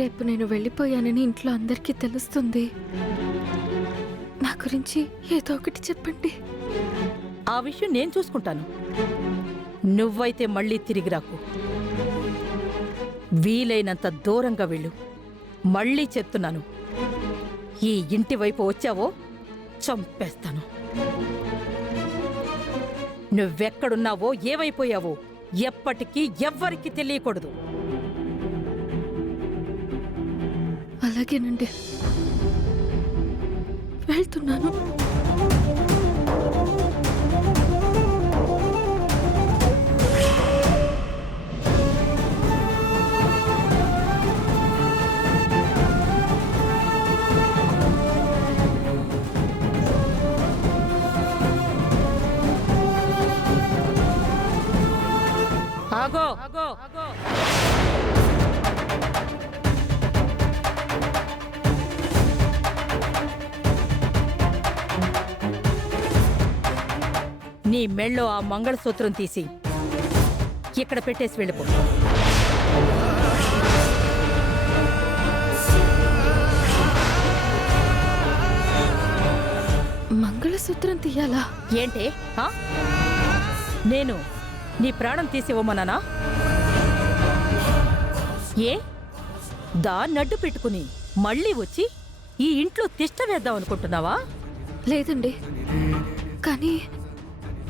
రేపు నేను వెళ్ళిపోయానని ఇంట్లో అందరికీ తెలుస్తుంది. నా గురించి ఏదో ఒకటి చెప్పండి. ఆ విషయం నేను చూసుకుంటాను. నువ్వైతే మళ్ళీ తిరిగి రాకు. వీలైనంత దూరంగా వెళ్ళు. మళ్ళీ చెప్తున్నాను, ఈ ఇంటి వైపు వచ్చావో చంపేస్తాను. నువ్వెక్కడున్నావో ఏమైపోయావో ఎప్పటికీ ఎవ్వరికీ తెలియకూడదు. అలాగేనండి, వెళ్తున్నాను. ఆగో నీ మెళ్ళో ఆ మంగళసూత్రం తీసి ఇక్కడ పెట్టేసి వెళ్ళిపో. మంగళసూత్రం తీయాలా? ఏంటే నేను నీ ప్రాణం తీసివ్వమన్నానా? ఏ దాన్నడ్డు పెట్టుకుని మళ్ళీ వచ్చి ఈ ఇంట్లో తిష్ట వేద్దాం అనుకుంటున్నావా? లేదండి, కానీ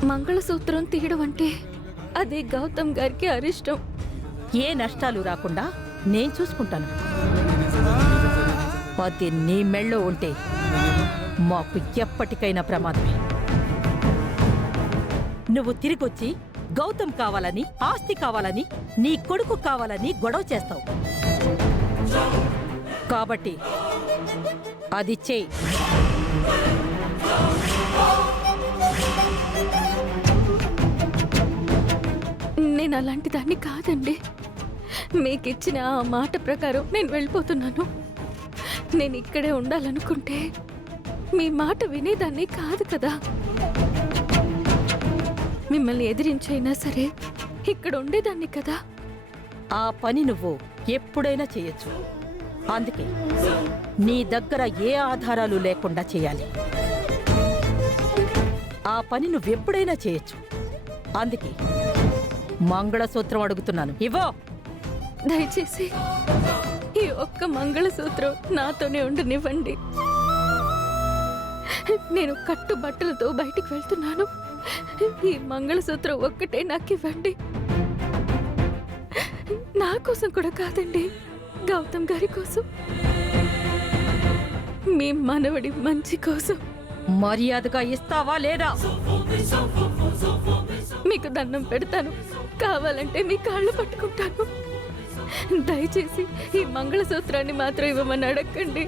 మంగళసూత్రం తీయడం అంటే అది గౌతమ్ గారికి అరిష్టం. ఏ నష్టాలు రాకుండా నేను చూసుకుంటాను. అది నీ మెళ్ళో ఉంటే మాకు ఎప్పటికైనా ప్రమాదమే. నువ్వు తిరిగొచ్చి గౌతమ్ కావాలని, ఆస్తి కావాలని, నీ కొడుకు కావాలని గొడవ చేస్తావు. కాబట్టి అది చేయి. నేను అలాంటి దాన్ని కాదండి. మీకిచ్చిన ఆ మాట ప్రకారం నేను వెళ్ళిపోతున్నాను. నేను ఇక్కడే ఉండాలనుకుంటే మీ మాట వినేదాన్ని కాదు కదా. మిమ్మల్ని ఎదిరించైనా సరే ఇక్కడ ఉండేదాన్ని కదా. ఆ పని నువ్వు ఎప్పుడైనా చేయొచ్చు. అందుకే నీ దగ్గర ఏ ఆధారాలు లేకుండా చేయాలి. ఆ పని నువ్వెప్పుడైనా చేయొచ్చు. అందుకే మంగళసూత్రం అడుగుతున్నాను, ఇవ్వో. దయచేసి ఈ ఒక్క మంగళసూత్రం నాతోనే ఉండనివ్వండి. నేను కట్టుబట్టలతో బయటికి వెళ్తున్నాను. ఈ మంగళసూత్రం ఒక్కటే నాకు ఇవ్వండి. నా కోసం కూడా కాదండి, గౌతమ్ గారి కోసం, మీ మనవడి మంచి కోసం. మర్యాదగా ఇస్తావా లేదా? మీకు దండం పెడతాను. కావాలంటే మీ కాళ్ళు పట్టుకుంటాను. దయచేసి ఈ మంగళసూత్రాన్ని మాత్రం ఇవ్వమని అడగండి.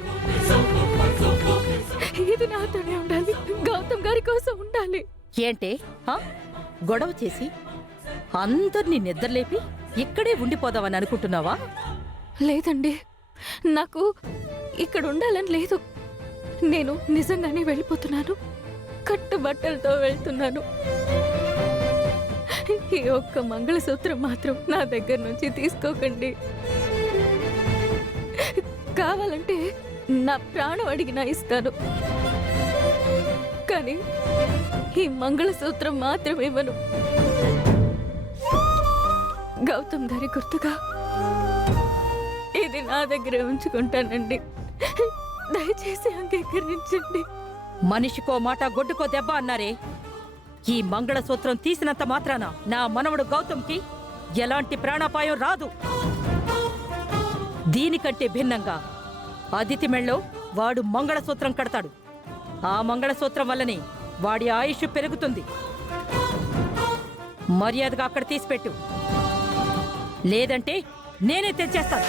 ఇది నాతోనే ఉండాలి, గౌతమ్ గారి కోసం ఉండాలి. ఏంటే గొడవ చేసి అందరినీ నిద్రలేపి ఇక్కడే ఉండిపోదామని అనుకుంటున్నావా? లేదండి, నాకు ఇక్కడ ఉండాలని లేదు. నేను నిజంగానే వెళ్ళిపోతున్నాను. కట్టుబట్టలతో వెళ్తున్నాను. ఈ ఒక్క మంగళసూత్రం మాత్రం నా దగ్గర నుంచి తీసుకోకండి. కావాలంటే నా ప్రాణం అడిగినా ఇస్తాను, కానీ ఈ మంగళసూత్రం మాత్రం ఇవ్వను. గౌతమ్ గారి గుర్తుగా ఇది నా దగ్గరే ఉంచుకుంటానండి. దయచేసి అంగీకరించండి. మనిషికో మాట గొడ్డుకో దెబ్బ అన్నారే. ఈ మంగళసూత్రం తీసినంత మాత్రాన నా మనవడు గౌతమ్కి ఎలాంటి ప్రాణాపాయం రాదు. దీనికంటే భిన్నంగా అదితి మెళ్ళో వాడు మంగళసూత్రం కడతాడు. ఆ మంగళసూత్రం వల్లనే వాడి ఆయుష్ పెరుగుతుంది. మర్యాదగా అక్కడ తీసిపెట్టు, లేదంటే నేనే తెచ్చేస్తాను.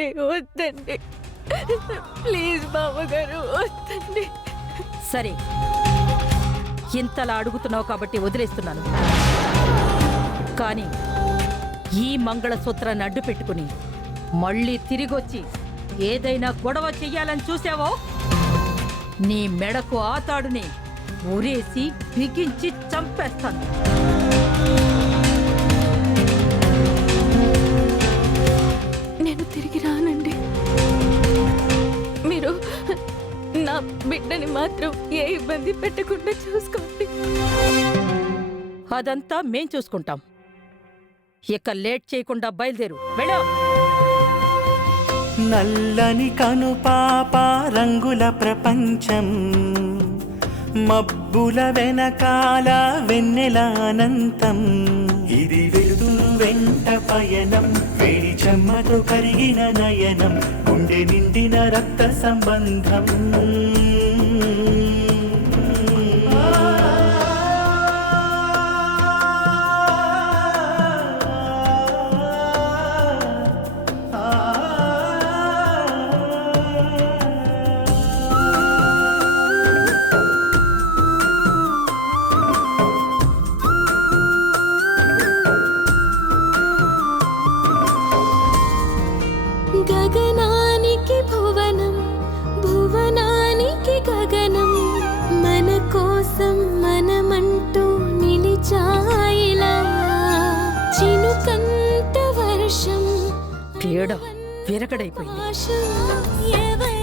వద్దండి వద్దండి, ప్లీజ్ బావగారు వద్దండి. సరే, ఇంతలా అడుగుతున్నావు కాబట్టి వదిలేస్తున్నాను. కానీ ఈ మంగళసూత్రాన్ని అడ్డు పెట్టుకుని మళ్ళీ తిరిగొచ్చి ఏదైనా గొడవ చెయ్యాలని చూసావో నీ మెడకు ఆ తాడుని ఉరేసి బిగించి చంపేస్తాను. నేను తిరిగి రానండి. మీరు నా బిడ్డని మాత్రం ఏ ఇబ్బంది పెట్టకుండా చూసుకోండి. అదంతా మేం చూసుకుంటాం. ఇక లేట్ చేయకుండా బయలుదేరు, వెళ్ళా. నల్లని కనుపాప రంగుల ప్రపంచం, మబ్బుల వెనకాల వెన్నెల అనంతం. ఇది వెలుతురు వెంట పయనం, వేడి చెమ్మతో కరిగిన నయనం, గుండె నిండిన రక్త సంబంధం. గగనానికి భువనం, భువనానికి గగనం, మన కోసం మనమంటూ నిలిచాయిలా. చినుకంత వర్షం పీడ విరగడైపోయింది. ఆశ ఎవరి